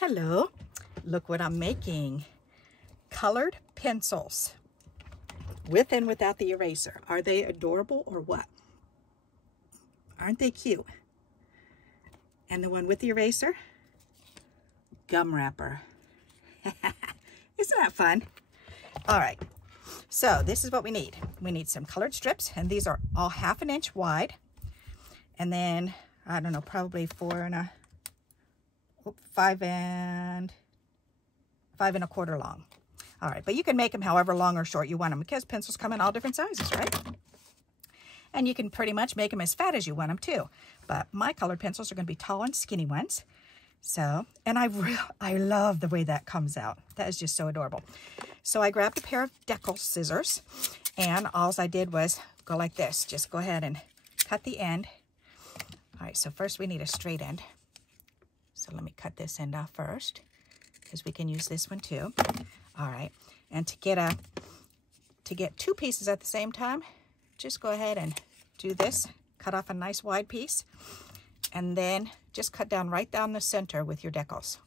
Hello, look what I'm making. Colored pencils with and without the eraser. Are they adorable or what? Aren't they cute? And the one with the eraser? Gum wrapper. Isn't that fun? All right, so this is what we need. We need some colored strips, and these are all 1/2 inch wide. And then, I don't know, probably 5 and 1/4 long. All right, but you can make them however long or short you want them because pencils come in all different sizes, right? And you can pretty much make them as fat as you want them too. But my colored pencils are going to be tall and skinny ones. So, and I love the way that comes out. That is just so adorable. So I grabbed a pair of decal scissors, and all I did was go like this. Just go ahead and cut the end. All right, so first we need a straight end. So let me cut this end off first, because we can use this one too. All right, and to get 2 pieces at the same time, just go ahead and do this. Cut off a nice wide piece, and then just cut down right down the center with your decals.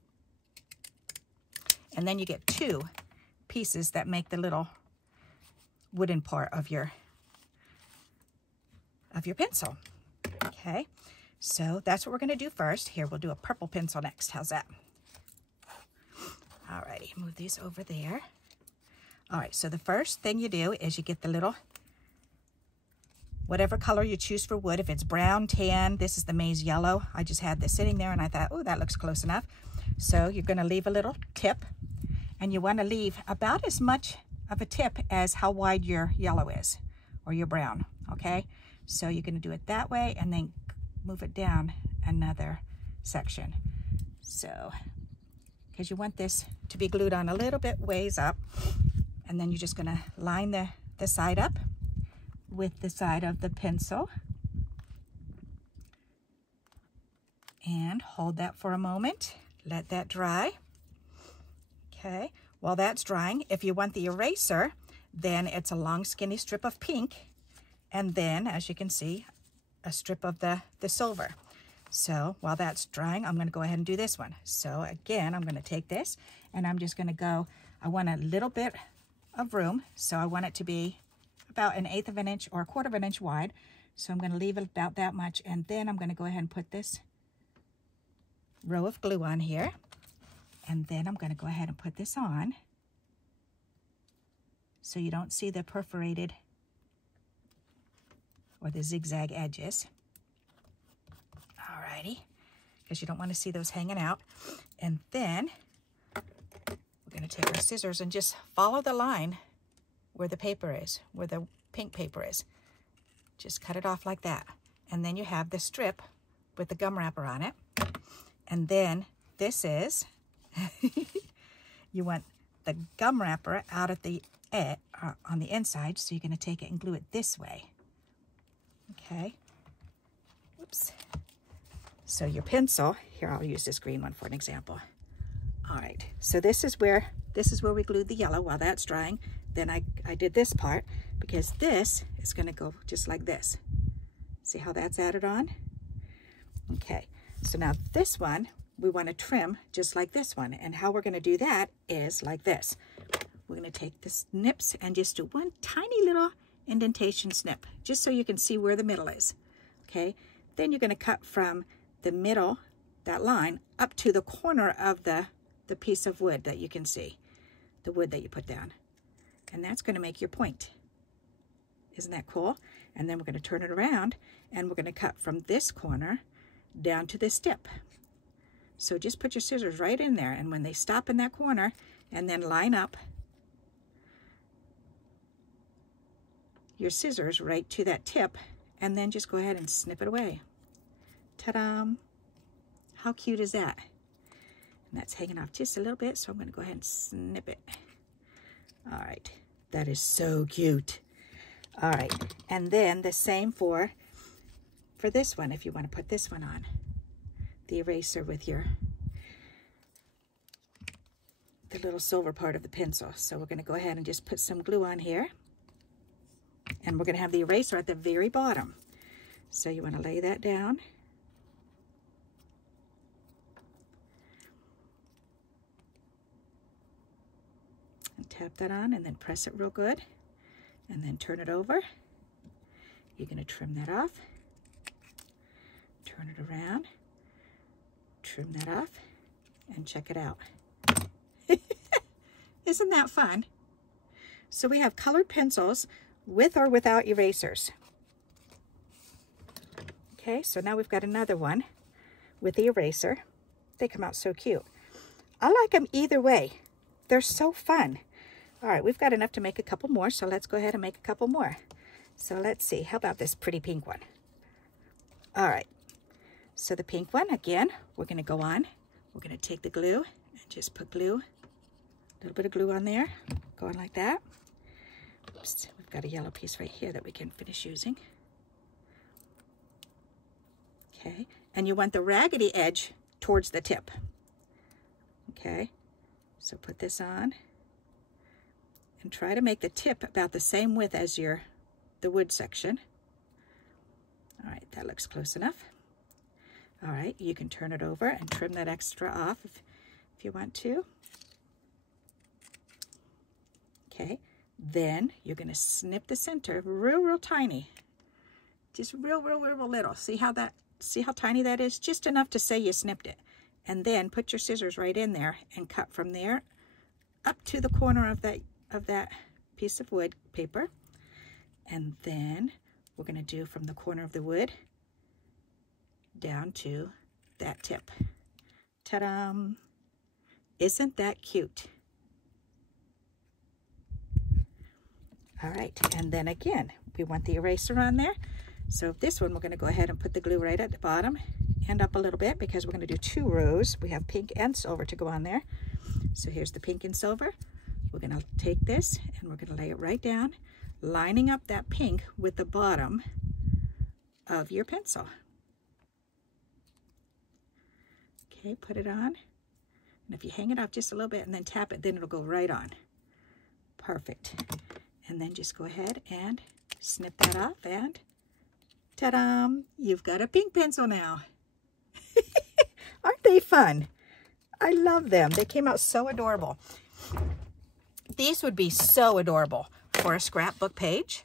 And then you get 2 pieces that make the little wooden part of your pencil. Okay, so that's what we're going to do first. Here, we'll do a purple pencil next. How's that? All righty, move these over there. All right, so the first thing you do is you get the little, whatever color you choose for wood. If it's brown, tan, this is the maize yellow. I just had this sitting there and I thought, oh, that looks close enough. So you're going to leave a little tip, and you want to leave about as much of a tip as how wide your yellow is or your brown, okay? So you're going to do it that way and then move it down another section. So, because you want this to be glued on a little bit ways up, and then you're just going to line the side up with the side of the pencil and hold that for a moment. Let that dry. Okay, while that's drying, if you want the eraser, then it's a long skinny strip of pink, and then, as you can see, a strip of the silver. So while that's drying, I'm going to go ahead and do this one. So again, I'm going to take this and I'm just going to go, I want a little bit of room, so I want it to be about 1/8 of an inch or 1/4 of an inch wide. So I'm going to leave it about that much, and then I'm going to go ahead and put this row of glue on here, and then I'm going to go ahead and put this on so you don't see the perforated or the zigzag edges. Alrighty, because you don't want to see those hanging out. And then we're going to take our scissors and just follow the line where the paper is, where the pink paper is. Just cut it off like that. And then you have the strip with the gum wrapper on it. And then this is, you want the gum wrapper out at the on the inside, so you're going to take it and glue it this way. Okay. Oops. So your pencil, here I'll use this green one for an example. All right, so this is where we glued the yellow while that's drying. Then I did this part because this is going to go just like this. See how that's added on? Okay, so now this one we want to trim just like this one, and how we're going to do that is like this. We're going to take the snips and just do one tiny little indentation snip, just so you can see where the middle is. Okay, then you're going to cut from the middle, that line, up to the corner of the piece of wood that you can see, the wood that you put down. And that's going to make your point. Isn't that cool? And then we're going to turn it around, and we're going to cut from this corner down to this tip. So just put your scissors right in there, and when they stop in that corner, and then line up your scissors right to that tip, and then just go ahead and snip it away. Ta-da! How cute is that? And that's hanging off just a little bit, so I'm going to go ahead and snip it. All right, that is so cute. All right, and then the same for this one, if you want to put this one on. The eraser with the little silver part of the pencil. So we're going to go ahead and just put some glue on here. And we're going to have the eraser at the very bottom. So you want to lay that down. tap that on and then press it real good. And then turn it over. You're going to trim that off. Turn it around. Trim that off. And check it out. Isn't that fun? So we have colored pencils with or without erasers. Okay, so now we've got another one with the eraser. They come out so cute. I like them either way. They're so fun. All right, we've got enough to make a couple more, so let's go ahead and make a couple more. So let's see, how about this pretty pink one? All right, so the pink one, again, we're gonna go on. We're gonna take the glue and just put glue, a little bit of glue on there, going like that. Oops, we've got a yellow piece right here that we can finish using. Okay, and you want the raggedy edge towards the tip. Okay, so put this on. And try to make the tip about the same width as the wood section. All right, that looks close enough. All right, you can turn it over and trim that extra off if you want to. Okay, then you're gonna snip the center real tiny. Just real little. See how tiny that is? Just enough to say you snipped it. And then put your scissors right in there and cut from there up to the corner of that piece of wood paper. And then we're going to do from the corner of the wood down to that tip. Ta-da! Isn't that cute? All right, and then again, we want the eraser on there. So this one, we're going to go ahead and put the glue right at the bottom and up a little bit because we're going to do 2 rows. We have pink and silver to go on there. So here's the pink and silver. We're going to take this and we're going to lay it right down, lining up that pink with the bottom of your pencil. Okay, put it on. And if you hang it off just a little bit and then tap it, then it'll go right on. Perfect. And then just go ahead and snip that off and ta-da! You've got a pink pencil now. Aren't they fun? I love them. They came out so adorable. These would be so adorable for a scrapbook page.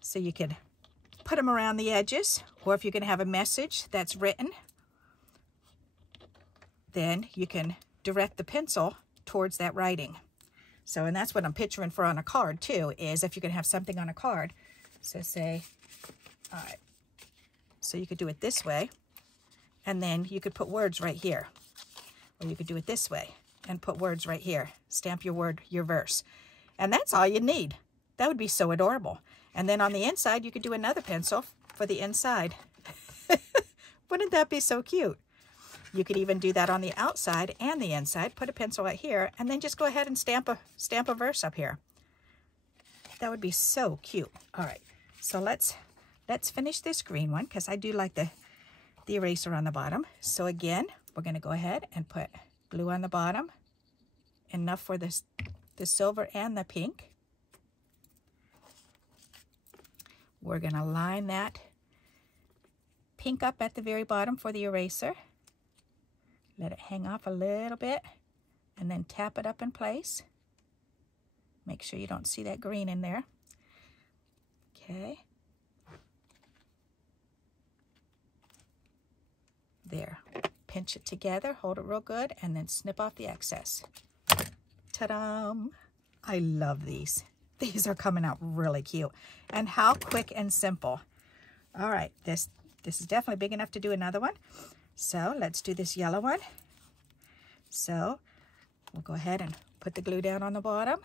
So you could put them around the edges, or if you're going to have a message that's written, then you can direct the pencil towards that writing. So, and that's what I'm picturing for on a card too, is if you're going to have something on a card. So say, all right, so you could do it this way, and then you could put words right here. Or you could do it this way and put words right here. Stamp your word, your verse. And that's all you need. That would be so adorable. And then on the inside, you could do another pencil for the inside. Wouldn't that be so cute? You could even do that on the outside and the inside. Put a pencil right here, and then just go ahead and stamp a verse up here. That would be so cute. All right, so let's finish this green one because I do like the eraser on the bottom. So again, we're going to go ahead and put glue on the bottom, enough for the silver and the pink. We're going to line that pink up at the very bottom for the eraser. Let it hang off a little bit and then tap it up in place. Make sure you don't see that green in there. Okay. There. Pinch it together, hold it real good, and then snip off the excess. Ta-da! I love these. These are coming out really cute. And how quick and simple. All right, this is definitely big enough to do another one. So let's do this yellow one. So we'll go ahead and put the glue down on the bottom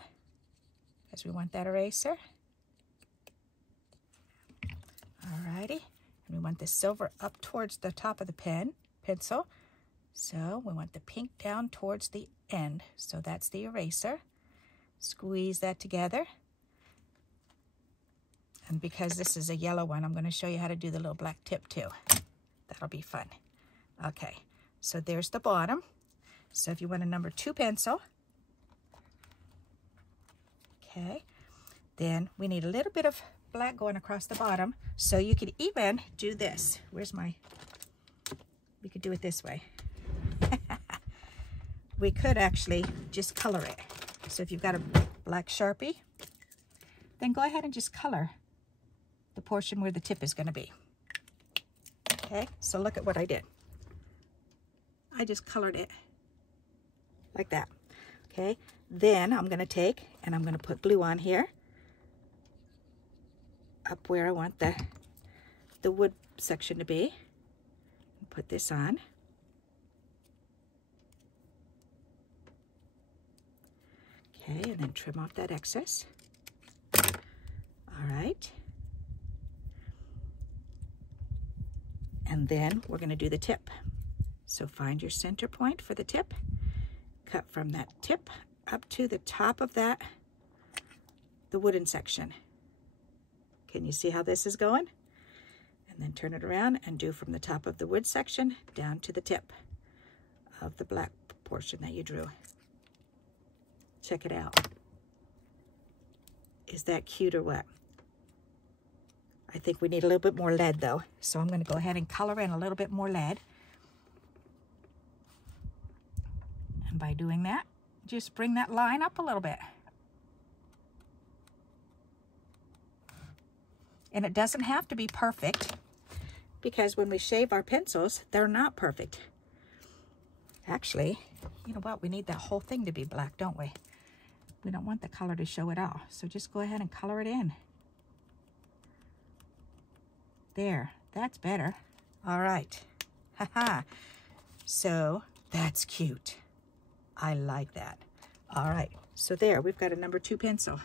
because we want that eraser. Alrighty, and we want the silver up towards the top of the pencil. So we want the pink down towards the end. So that's the eraser. Squeeze that together. And because this is a yellow one, I'm going to show you how to do the little black tip too. That'll be fun. Okay, so there's the bottom. So if you want a number 2 pencil, okay, then we need a little bit of black going across the bottom. So you could even do this. We could do it this way. We could actually just color it. So if you've got a black Sharpie, then go ahead and just color the portion where the tip is going to be. Okay, so look at what I did. I just colored it like that. Okay, then I'm going to take and I'm going to put glue on here up where I want the wood section to be. Put this on. Okay, and then trim off that excess. All right. And then we're going to do the tip. So find your center point for the tip. Cut from that tip up to the top of that, the wooden section. Can you see how this is going? And then turn it around and do from the top of the wood section down to the tip of the black portion that you drew. Check it out. Is that cute or what? I think we need a little bit more lead though. So I'm going to go ahead and color in a little bit more lead. And by doing that, just bring that line up a little bit. And it doesn't have to be perfect, because when we shave our pencils, they're not perfect. Actually, you know what? We need that whole thing to be black, don't we? We don't want the color to show at all. So just go ahead and color it in. There, that's better. All right. Haha. So that's cute. I like that. All right. So there, we've got a number 2 pencil.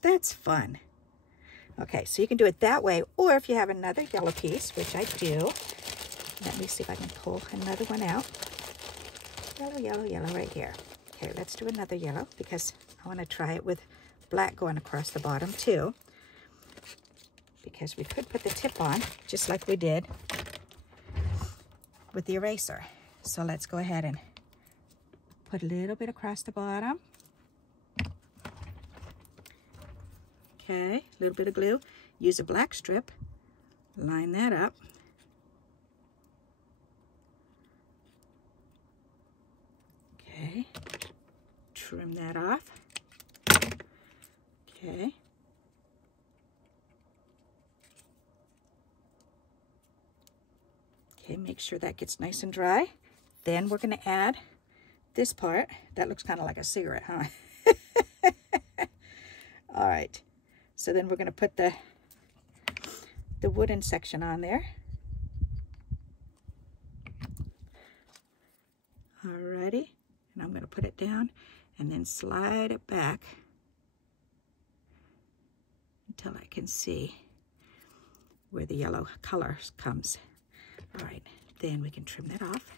That's fun. Okay, so you can do it that way, or if you have another yellow piece, which I do. Let me see if I can pull another one out. Yellow, yellow, yellow right here. Okay, let's do another yellow because I want to try it with black going across the bottom too. Because we could put the tip on just like we did with the eraser. So let's go ahead and put a little bit across the bottom. Okay, a little bit of glue. Use a black strip. Line that up. Okay, trim that off. Okay. Okay, make sure that gets nice and dry. Then we're going to add this part. That looks kind of like a cigarette, huh? All right. So then we're going to put the wooden section on there. Alrighty. And I'm going to put it down and then slide it back until I can see where the yellow color comes. All right, then we can trim that off.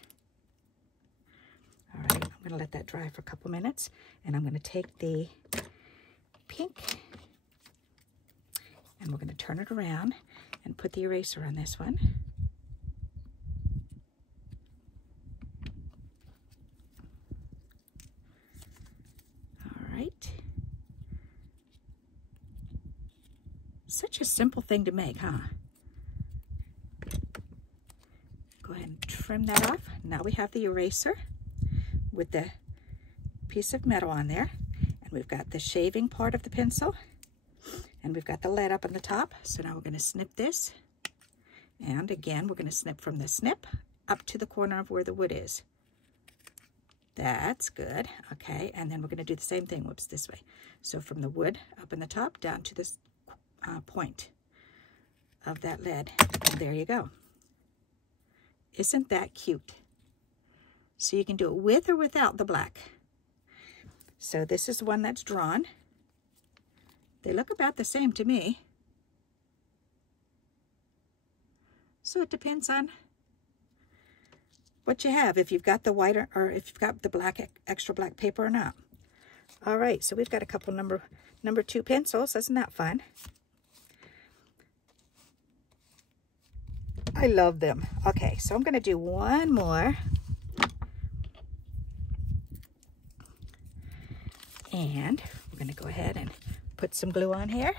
All right, I'm going to let that dry for a couple minutes, and I'm going to take the pink and we're going to turn it around and put the eraser on this one. All right. Such a simple thing to make, huh? Go ahead and trim that off. Now we have the eraser with the piece of metal on there, and we've got the shaving part of the pencil, and we've got the lead up on the top. So now we're going to snip this, and again we're going to snip from the snip up to the corner of where the wood is. That's good. Okay, and then we're going to do the same thing. Whoops, this way. So from the wood up in the top down to this point of that lead, and there you go. Isn't that cute? So you can do it with or without the black. So this is one that's drawn. They look about the same to me. So it depends on what you have, if you've got the white or if you've got the black, extra black paper or not. All right, so we've got a couple number 2 pencils. Isn't that fun? I love them. Okay, so I'm going to do one more. And we're going to go ahead and put some glue on here.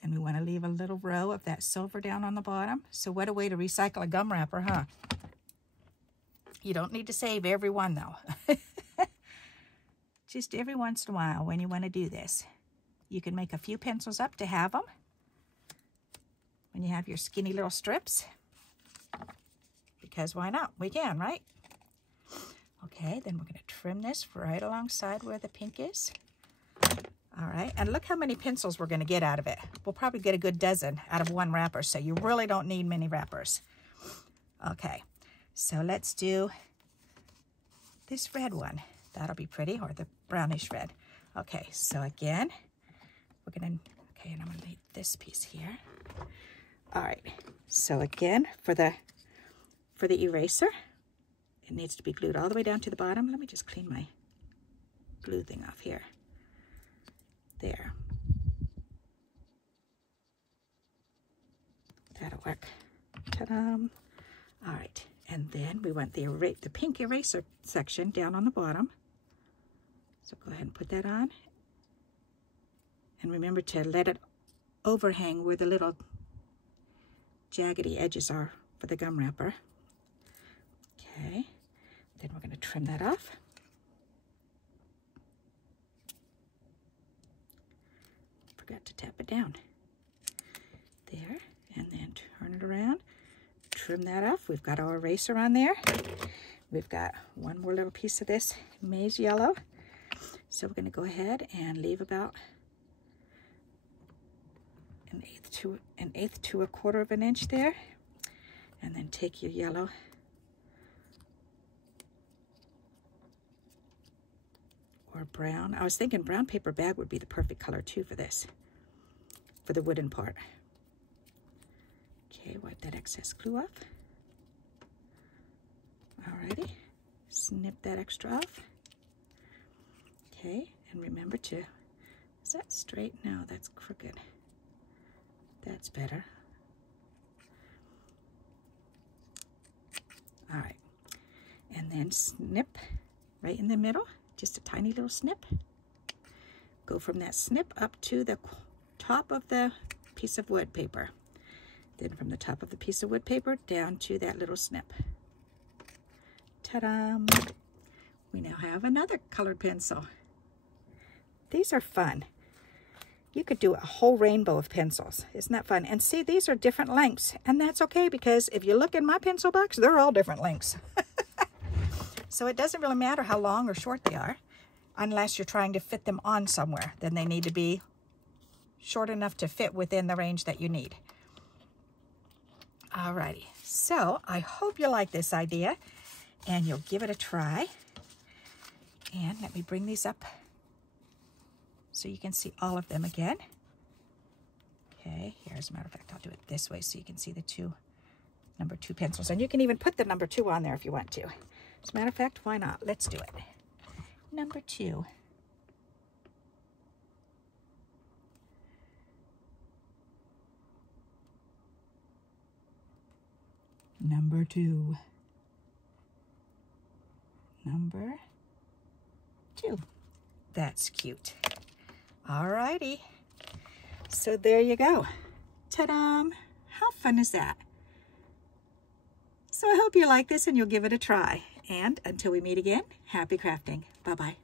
And we want to leave a little row of that silver down on the bottom. So what a way to recycle a gum wrapper, huh? You don't need to save every one though. Just every once in a while when you want to do this. You can make a few pencils up to have them when you have your skinny little strips. Because why not? We can, right? Okay, then we're going to trim this right alongside where the pink is. All right, and look how many pencils we're going to get out of it. We'll probably get a good dozen out of one wrapper, so you really don't need many wrappers. Okay, so let's do this red one. That'll be pretty, or the brownish red. Okay, so again, we're going to, okay, and I'm going to need this piece here. All right, so again, for the eraser, it needs to be glued all the way down to the bottom. Let me just clean my glue thing off here. There. That'll work. Ta-da! All right, and then we want the pink eraser section down on the bottom. So go ahead and put that on. And remember to let it overhang where the little jaggedy edges are for the gum wrapper. Okay, then we're going to trim that off. Forgot to tap it down. There, and then turn it around. Trim that off. We've got our eraser on there. We've got one more little piece of this maize yellow. So we're going to go ahead and leave about an eighth to a quarter of an inch there. And then take your yellow or brown. I was thinking brown paper bag would be the perfect color too for this, for the wooden part. Okay, wipe that excess glue off. Alrighty, snip that extra off. Okay, and remember to, is that straight? No, that's crooked. That's better. All right, and then snip right in the middle, just a tiny little snip. Go from that snip up to the top of the piece of wood paper. Then from the top of the piece of wood paper down to that little snip. Ta-da! We now have another colored pencil. These are fun. You could do a whole rainbow of pencils. Isn't that fun? And see, these are different lengths, and that's okay because if you look in my pencil box, they're all different lengths. So it doesn't really matter how long or short they are, unless you're trying to fit them on somewhere. Then they need to be short enough to fit within the range that you need. Alrighty, so I hope you like this idea and you'll give it a try. And let me bring these up so you can see all of them again. Okay, here, as a matter of fact, I'll do it this way so you can see the number 2 pencils. And you can even put the number 2 on there if you want to. As a matter of fact, why not? Let's do it. Number 2. Number 2. Number 2. That's cute. Alrighty. So there you go. Ta-da! How fun is that? So I hope you like this and you'll give it a try. And until we meet again, happy crafting. Bye-bye.